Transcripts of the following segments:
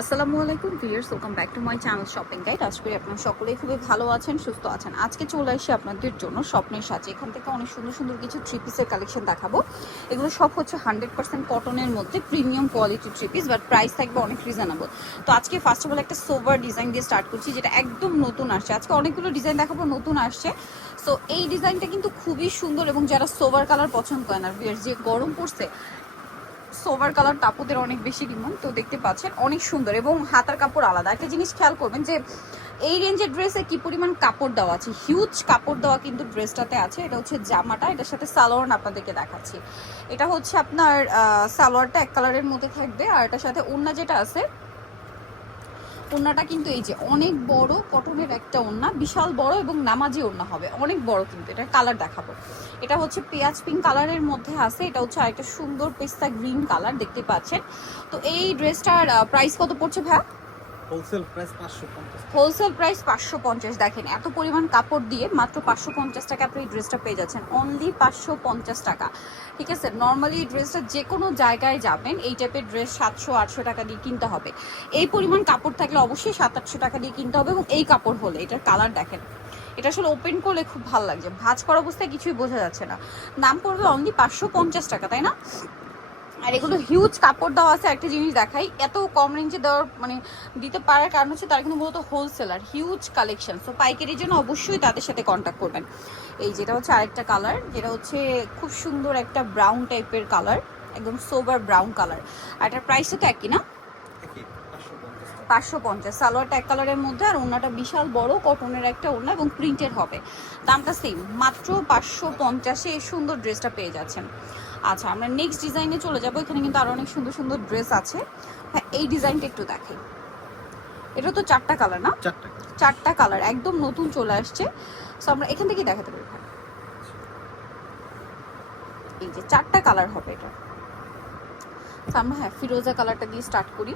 আসসালামু আলাইকুম, viewers, welcome back to my channel shopping guide. আশা করি আপনারা সকলেই খুবই ভালো আছেন, সুস্থ আছেন। আজকে চলে আসি আপনাদের জন্য স্বপ্নের সাথে এখান থেকে অনেক সুন্দর সুন্দর কিছু থ্রি পিসের কালেকশন দেখাবো। এগুলো সব হচ্ছে হান্ড্রেড পার্সেন্ট কটনের মধ্যে premium quality three piece but price থাকবে অনেক রিজনেবল তো আজকে ফার্স্ট অফ অল একটা সোভার ডিজাইন দিয়ে স্টার্ট করছি, যেটা একদম নতুন আসছে। আজকে অনেকগুলো ডিজাইন দেখাবো, নতুন আসছে। সো এই ডিজাইনটা কিন্তু খুবই সুন্দর এবং যারা সোভার কালার পছন্দ করেন আর ভিউয়ার্স, যে গরম পড়ছে সোভার কালার টাপুদের অনেক বেশি ডিমান্ড, তো দেখতে পাচ্ছেন, অনেক সুন্দর এবং হাতার কাপড় আলাদা। একটা জিনিস খেয়াল করবেন যে এই রেঞ্জের ড্রেসে কি পরিমাণ কাপড় দেওয়া আছে? হিউজ কাপড় দেওয়া কিন্তু ড্রেসটাতে আছে। এটা হচ্ছে জামাটা, এটার সাথে সালোয়ার আপনাদেরকে দেখাচ্ছি। এটা হচ্ছে আপনার সালোয়ারটা এক কালারের মধ্যে থাকবে আর এটার সাথে ওড়না যেটা আছে ওড়নাটা কিন্তু এই যে অনেক বড় কটনের একটা ওড়না, বিশাল বড় এবং নামাজি ওড়না হবে, অনেক বড় কিন্তু এটা কালার দেখাবো। এটা হচ্ছে পেঁয়াজ পিঙ্ক কালারের মধ্যে আছে, এটা হচ্ছে আরেকটা সুন্দর পেস্তা গ্রিন কালার দেখতে পাচ্ছেন। তো এই ড্রেসটার প্রাইস কত পড়ছে ভাই হোলসেল প্রাইস পাঁচশো পঞ্চাশ দেখেন, এত পরিমাণ কাপড় দিয়ে মাত্র পাঁচশো পঞ্চাশ টাকা আপনি ড্রেসটা পেয়ে যাচ্ছেন। অনলি পাঁচশো পঞ্চাশ টাকা। ঠিক আছে? নর্মালি ড্রেসটা যে কোনো জায়গায় যাবেন, এই টাইপের ড্রেস সাতশো আটশো টাকা দিয়ে কিনতে হবে। এই পরিমাণ কাপড় থাকলে অবশ্যই সাত আটশো টাকা দিয়ে কিনতে হবে এবং এই কাপড় হলে, এটার কালার দেখেন। এটা আসলে ওপেন করলে খুব ভালো লাগছে। ভাঁজ করা অবস্থায় কিছুই বোঝা যাচ্ছে না। দাম পড়বে অনলি পাঁচশো পঞ্চাশ টাকা, তাই না? আর এগুলো হিউজ কাপড় দেওয়া আছে একটা জিনিস দেখাই। এত কম রেঞ্জে দেওয়ার মানে দিতে পারার কারণ হচ্ছে তারা কিন্তু মূলত হোলসেলার হিউজ কালেকশন সো পাইকারির জন্য অবশ্যই তাদের সাথে কন্ট্যাক্ট করবেন। এই যেটা হচ্ছে আরেকটা কালার যেটা হচ্ছে খুব সুন্দর একটা ব্রাউন টাইপের কালার একদম সোবার ব্রাউন কালার আর এটার প্রাইসটা তো একই না? পাঁচশো পঞ্চাশ। সালোয়ারটা এক কালারের মধ্যে আর ওনাটা বিশাল বড় কটনের একটা ওড়না এবং প্রিন্টের হবে। দামটা সেম মাত্র পাঁচশো পঞ্চাশে এই সুন্দর ড্রেসটা পেয়ে যাচ্ছেন। আচ্ছা আমরা নেক্সট ডিজাইনে চলে যাব। এখানে কিন্তু আরও অনেক সুন্দর সুন্দর ড্রেস আছে। হ্যাঁ এই ডিজাইনটা একটু দেখাই। এটা তো চারটা কালার না? চারটা চারটা কালার একদম নতুন চলে আসছে। সো আমরা এখান থেকেই দেখাতে পারি। এই যে চারটা কালার হবে এটা। আমরা হ্যাঁ ফিরোজা কালারটা দিয়ে স্টার্ট করি।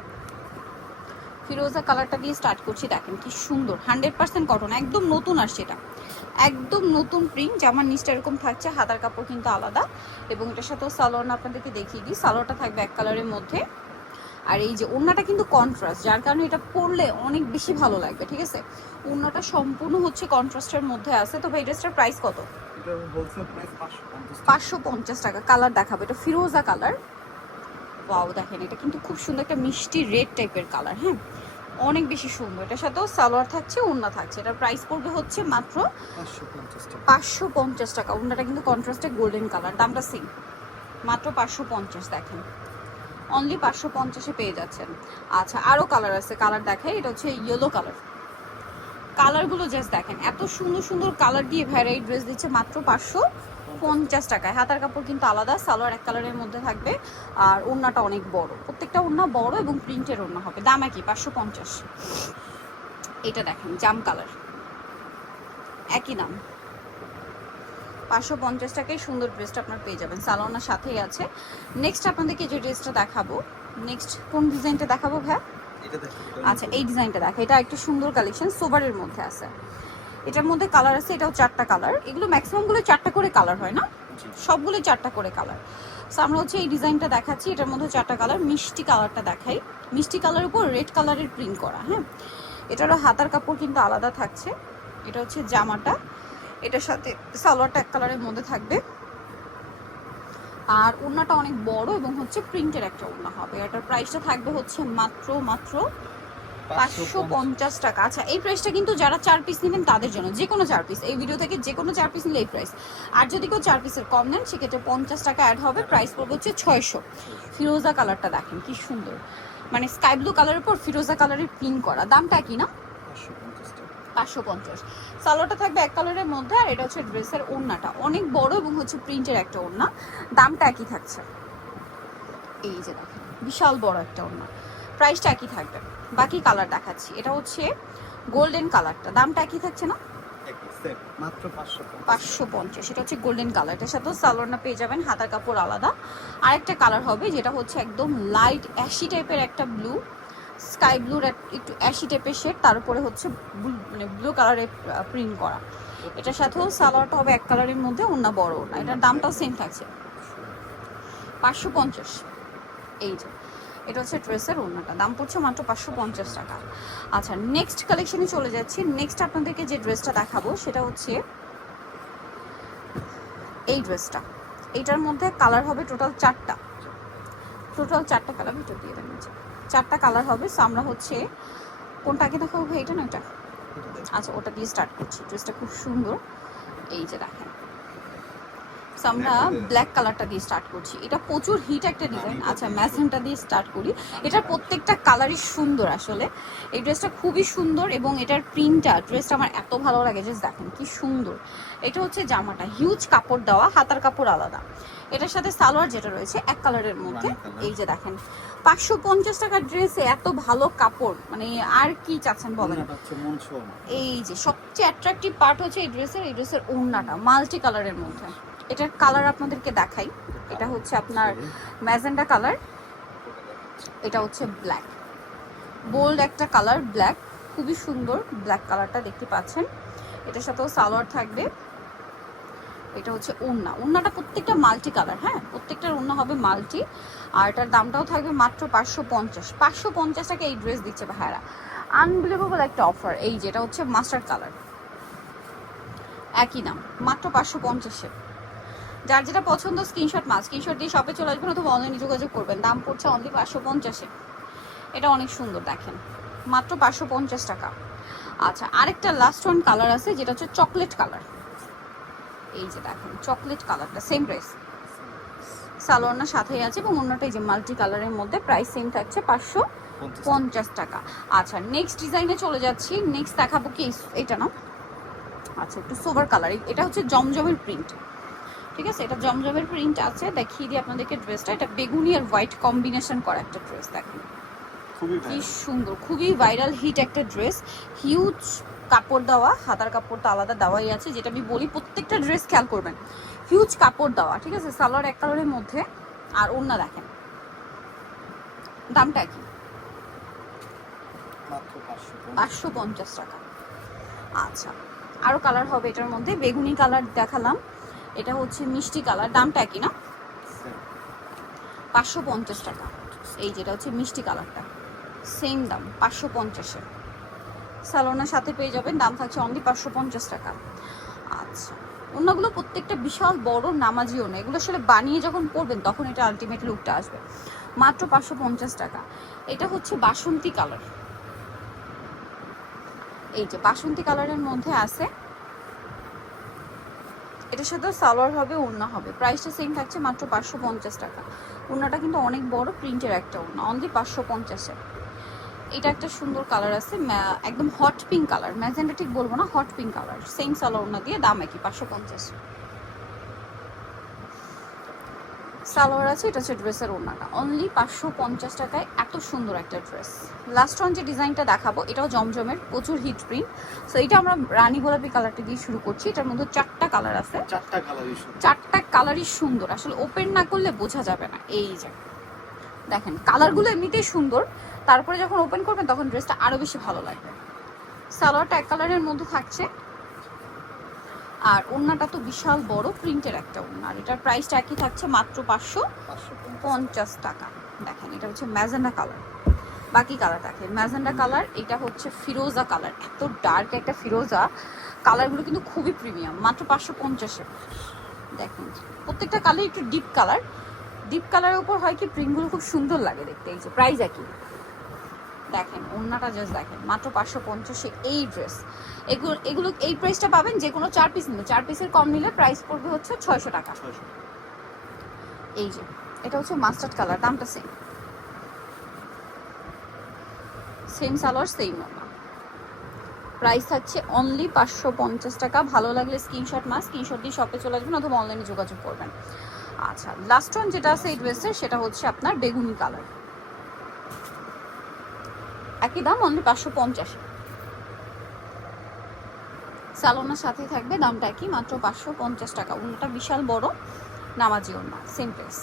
ফিরোজা কালারটা দিয়ে স্টার্ট করছি দেখেন কি সুন্দর। হান্ড্রেড পার্সেন্ট কটন একদম নতুন আসছে এটা। একদম নতুন প্রিন্ট জামার নিচটা এরকম থাকছে হাতার কাপড় কিন্তু আলাদা। এবং এটার সাথেও সালোয়ার আপনাদেরকে দেখিয়ে দিই সালোয়ারটা থাকবে এক কালারের মধ্যে। আর এই যে ওড়নাটা কিন্তু কন্ট্রাস্ট যার কারণে এটা পরলে অনেক বেশি ভালো লাগবে ঠিক আছে? ওড়নাটা সম্পূর্ণ হচ্ছে কন্ট্রাস্টের মধ্যে আছে। তো ভাই ড্রেসটার প্রাইস কত? পাঁচশো পঞ্চাশ টাকা। কালার দেখাবো। এটা ফিরোজা কালার ওয়াও দেখেন এটা কিন্তু খুব সুন্দর একটা মিষ্টি রেড টাইপের কালার হ্যাঁ? অনেক বেশি সুন্দর। এটার সাথেও সালোয়ার থাকছে ওড়না থাকছে। এটার প্রাইস পড়বে হচ্ছে মাত্র পাঁচশো পঞ্চাশ টাকা। ওড়নাটা কিন্তু কন্ট্রাস্টে গোল্ডেন কালার দামটা সেম মাত্র পাঁচশো পঞ্চাশ দেখেন। অনলি পাঁচশো পঞ্চাশে পেয়ে যাচ্ছেন। আচ্ছা আরও কালার আছে। কালার দেখাই এটা হচ্ছে ইয়েলো কালার কালারগুলো জাস্ট দেখেন এত সুন্দর সুন্দর কালার দিয়ে ভ্যারাইটি ড্রেস দিচ্ছে মাত্র পাঁচশো পঞ্চাশ টাকায়। হাতার কাপড় কিন্তু আলাদা সালোয়ার এক কালারের মধ্যে থাকবে। আর ওড়নাটা অনেক বড়। প্রত্যেকটা ওড়না বড় এবং প্রিন্টের ওড়না হবে। দাম একই পাঁচশো পঞ্চাশ। এটা দেখেন জাম কালার একই দাম। পাঁচশো পঞ্চাশ টাকায় সুন্দর ড্রেসটা আপনার পেয়ে যাবেন। সালোয়ার সাথেই আছে। নেক্সট আপনাদেরকে যে ড্রেসটা দেখাবো নেক্সট কোন ডিজাইনটা দেখাবো এটা আচ্ছা এই ডিজাইনটা দেখো। এটা একটু সুন্দর কালেকশন সোবারের মধ্যে আছে। এটার মধ্যে কালার আছে এটাও চারটা কালার এগুলো ম্যাক্সিমামগুলো চারটা করে কালার হয় না। সবগুলো চারটা করে কালার সো আমরা হচ্ছে এই ডিজাইনটা দেখাচ্ছি এটার মধ্যে চারটা কালার মিষ্টি কালারটা দেখাই। মিষ্টি কালার উপর রেড কালারের প্রিন্ট করা হ্যাঁ? এটারও হাতার কাপড় কিন্তু আলাদা থাকছে। এটা হচ্ছে জামাটা। এটার সাথে সালোয়ারটা এক কালারের মধ্যে থাকবে। আর ওড়নাটা অনেক বড় এবং হচ্ছে প্রিন্টের একটা ওড়না হবে। এটার প্রাইসটা থাকবে হচ্ছে মাত্র মাত্র পাঁচশো পঞ্চাশ টাকা। আচ্ছা এই প্রাইসটা কিন্তু যারা চার পিস নেবেন তাদের জন্য, যে কোনো চার পিস এই ভিডিও থেকে যে কোনো চার পিস নিলে এই প্রাইস আর যদি কেউ চার পিসের কম নেন, সেক্ষেত্রে পঞ্চাশ টাকা অ্যাড হবে প্রাইস পড়বে হচ্ছে ছয়শো। ফিরোজা কালারটা দেখেন, কি সুন্দর। মানে স্কাই ব্লু কালারের উপর ফিরোজা কালারের প্রিন্ট করা। দামটা কি না? পাঁচশো পঞ্চাশ। সালোয়ারটা থাকবে এক কালারের মধ্যে, আর এটা হচ্ছে ড্রেসের ওড়নাটা। অনেক বড় এবং হচ্ছে প্রিন্টের একটা ওড়না। দামটা একই থাকছে। এই যে দেখেন, বিশাল বড় একটা ওড়না। প্রাইসটা একই থাকবে। বাকি কালার দেখাচ্ছি। এটা হচ্ছে গোল্ডেন কালারটা দামটা একই থাকছে না? পাঁচশো পঞ্চাশ। এটা হচ্ছে গোল্ডেন কালার এটার সাথেও সালোয়ারটা পেয়ে যাবেন হাতার কাপড় আলাদা। আরেকটা কালার হবে যেটা হচ্ছে একদম লাইট অ্যাশি টাইপের একটা ব্লু স্কাই ব্লুর একটু অ্যাশি টাইপের শেড তার উপরে হচ্ছে মানে ব্লু কালারের প্রিন্ট করা। এটার সাথেও সালোয়ারটা হবে এক কালারের মধ্যে অন্য বড় না। এটার দামটাও সেম থাকছে। পাঁচশো পঞ্চাশ। এই যে। এটা হচ্ছে ড্রেসের ওড়নাটা। দাম পড়ছে মাত্র পাঁচশো পঞ্চাশ টাকা। আচ্ছা নেক্সট কালেকশনে চলে যাচ্ছি। নেক্সট আপনাদেরকে যে ড্রেসটা দেখাবো, সেটা হচ্ছে এই ড্রেসটা। এইটার মধ্যে কালার হবে টোটাল চারটা। টোটাল চারটা কালার ভিতর দিয়ে দেন নিচে। চারটা কালার হবে। সো আমরা হচ্ছে, কোনটা আগে দেখাবো এটা না এটা? আচ্ছা ওটা দিয়ে স্টার্ট করছি। ড্রেসটা খুব সুন্দর। এই যে দেখেন। So, আমরা ব্ল্যাক কালারটা দিয়ে স্টার্ট করছি। এটা প্রচুর হিট একটা ডিজাইন আচ্ছা ম্যাসেন্টা দিয়ে স্টার্ট করি। এটার প্রত্যেকটা কালারই সুন্দর আসলে। এই ড্রেসটা খুবই সুন্দর এবং এটার প্রিন্টটা ড্রেসটা আমার এত ভালো লাগে জাস্ট দেখেন কি সুন্দর। এটা হচ্ছে জামাটা। হিউজ কাপড় দেওয়া হাতার কাপড় আলাদা। এটার সাথে সালোয়ার যেটা রয়েছে এক কালারের মধ্যে। এই যে দেখেন। পাঁচশো পঞ্চাশ টাকার ড্রেসে এত ভালো কাপড় মানে আর কি চাচ্ছেন বলেন? এই যে সবচেয়ে অ্যাট্রাকটিভ পার্ট হচ্ছে এই ড্রেসের এই ড্রেসের ওড়নাটা মাল্টি কালারের মধ্যে। এটার কালার আপনাদেরকে দেখাই। এটা হচ্ছে আপনার ম্যাজেন্ডা কালার এটা হচ্ছে ব্ল্যাক বোল্ড একটা কালার ব্ল্যাক খুবই সুন্দর ব্ল্যাক কালারটা দেখতে পাচ্ছেন। এটার সাথেও সালোয়ার থাকবে। এটা হচ্ছে ওড়না ওড়নাটা প্রত্যেকটা মাল্টি কালার হ্যাঁ? প্রত্যেকটার ওড়না হবে মাল্টি আর এটার দামটাও থাকবে মাত্র পাঁচশো পঞ্চাশ। পাঁচশো পঞ্চাশ টাকা এই ড্রেস দিচ্ছে ভাইয়ারা। আনবিলিভেবল একটা অফার এই যেটা হচ্ছে মাস্টার কালার একই দাম, মাত্র পাঁচশো পঞ্চাশে যার যেটা পছন্দ স্ক্রিনশট মাছ স্ক্রিনশট দিয়ে শপে চলে আসবেন অথবা অনলাইনে যোগাযোগ করবেন। দাম পড়ছে অনলি পাঁচশো পঞ্চাশে এটা অনেক সুন্দর, দেখেন। মাত্র পাঁচশো পঞ্চাশ টাকা। আচ্ছা আরেকটা লাস্ট ওয়ান কালার আছে, যেটা হচ্ছে চকলেট কালার এই যে দেখেন চকলেট কালারটা সেম প্রাইস সালোয়ারনা সাথেই আছে এবং অন্যটা এই যে মাল্টি কালারের মধ্যে প্রাইস সেম থাকছে পাঁচশো পঞ্চাশ টাকা। আচ্ছা নেক্সট ডিজাইনে চলে যাচ্ছি। নেক্সট দেখাবো কি? এটা না? আচ্ছা একটু সোভার কালার এটা হচ্ছে জমজমের প্রিন্ট ঠিক আছে? এটা জমজমের প্রিন্ট আছে। দেখিয়ে দিই আপনাদেরকে ড্রেসটা এটা বেগুনি আর হোয়াইট কম্বিনেশন করা একটা ড্রেস দেখেন। খুবই কি সুন্দর খুবই ভাইরাল হিট একটা ড্রেস হিউজ কাপড় দেওয়া হাতার কাপড়টা আলাদা দেওয়াই আছে যেটা আমি বলি প্রত্যেকটা ড্রেস খেয়াল করবেন। হিউজ কাপড় দেওয়া ঠিক আছে? সালোয়ার এক কালারের মধ্যে আর ওড়না দেখেন। দামটা কি? পাঁচশো পঞ্চাশ। টাকা। আচ্ছা আরও কালার হবে এটার মধ্যে। বেগুনি কালার দেখালাম। এটা হচ্ছে মিষ্টি কালার। দামটা একই না? পাঁচশো পঞ্চাশ টাকা। এই যেটা হচ্ছে মিষ্টি কালারটা। সেম দাম পাঁচশো পঞ্চাশে স্যালোনার সাথে পেয়ে যাবেন। দাম থাকছে অনলি পাঁচশো পঞ্চাশ টাকা। আচ্ছা অন্যগুলো প্রত্যেকটা বিশাল বড় নামাজিও না। এগুলো আসলে বানিয়ে যখন পরবেন তখন এটা আলটিমেট লুকটা আসবে। মাত্র পাঁচশো পঞ্চাশ টাকা। এটা হচ্ছে বাসন্তী কালার এই যে বাসন্তী কালারের মধ্যে আছে। এটার সাথে সালোয়ার হবে, ওড়না হবে। প্রাইসটা সেম থাকছে মাত্র পাঁচশো পঞ্চাশ টাকা। ওড়নাটা কিন্তু অনেক বড় প্রিন্টের একটা ওড়না। অনলি পাঁচশো পঞ্চাশে এটা একটা সুন্দর কালার আছে একদম হট পিঙ্ক কালার ম্যাজেন্ডা ঠিক বলব না hot pink colour same salwar ওড়না দিয়ে দাম একই পাঁচশো পঞ্চাশ। সালোয়ার আছে এটা হচ্ছে ড্রেসের ওড়নাটা অনলি পাঁচশো পঞ্চাশ টাকায় এত সুন্দর একটা ড্রেস লাস্ট ওয়ান যে ডিজাইনটা দেখাবো এটাও জমজমের প্রচুর হিট প্রিন্ট সো এটা আমরা রানী গোলাপি কালারটা দিয়ে শুরু করছি এটার মধ্যে চারটা কালার আছে। চারটা কালারই চারটা কালারই সুন্দর আসলে ওপেন না করলে বোঝা যাবে না এই যে। দেখেন কালারগুলো এমনিতেই সুন্দর তারপরে যখন ওপেন করবেন, তখন ড্রেসটা আরও বেশি ভালো লাগবে। সালোয়ারটা এক কালারের মধ্যে থাকছে। আর ওড়নাটা তো বিশাল বড় প্রিন্টের একটা ওড়না। আর এটার প্রাইসটা একই থাকছে মাত্র পাঁচশো পঞ্চাশ। টাকা। দেখেন, এটা হচ্ছে ম্যাজেন্ডা কালার বাকি কালার দেখেন ম্যাজেন্ডা কালার এটা হচ্ছে ফিরোজা কালার এত ডার্ক একটা ফিরোজা কালারগুলো কিন্তু খুবই প্রিমিয়াম মাত্র পাঁচশো পঞ্চাশে। দেখুন, প্রত্যেকটা কালার একটু ডিপ কালার ডিপ কালারের উপর হয় কি প্রিন্টগুলো খুব সুন্দর লাগে দেখতে। এই যে প্রাইস একই। দেখেন ওড়নাটা জাস্ট দেখেন। মাত্র পাঁচশো পঞ্চাশে এই ড্রেস এগুলো এগুলো এই প্রাইসটা পাবেন যে কোনো চার পিস নিলে। চার পিসের কম নিলে প্রাইস পড়বে হচ্ছে ছয়শো টাকা। এই যে এটা হচ্ছে মাস্টার্ড কালার দামটা same same salwar same price থাকছে অনলি পাঁচশো পঞ্চাশ টাকা। ভালো লাগলে স্ক্রিনশট মাস স্ক্রিনশট দিয়ে শপে চলে আসবেন অথবা অনলাইনে যোগাযোগ করবেন। আচ্ছা লাস্ট ওয়ান যেটা আছে এই ড্রেসের সেটা হচ্ছে আপনার বেগুনি কালার একই দাম অনলি পাঁচশো পঞ্চাশ। সালোনার সাথে থাকবে, দামটা একই, মাত্র পাঁচশো পঞ্চাশ টাকা। ওনাটা বিশাল বড় নামাজি ওনা সেম প্রাইস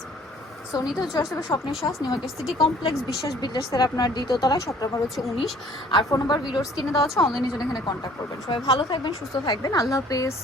সোনিত চয়েস হবে স্বপ্নের শ্বাস নিউ মার্কেট সিটি কমপ্লেক্স বিশ্বাস বিল্ডার্সের আপনার দ্বিতীয়তলায় শপ নম্বর হচ্ছে উনিশ। আর ফোন নাম্বার ভিডিওর স্ক্রিনে দেওয়া আছে অনলাইনে জন্য এখানে কন্ট্যাক্ট করবেন। সবাই ভালো থাকবেন, সুস্থ থাকবেন, আল্লাহ হাফেজ।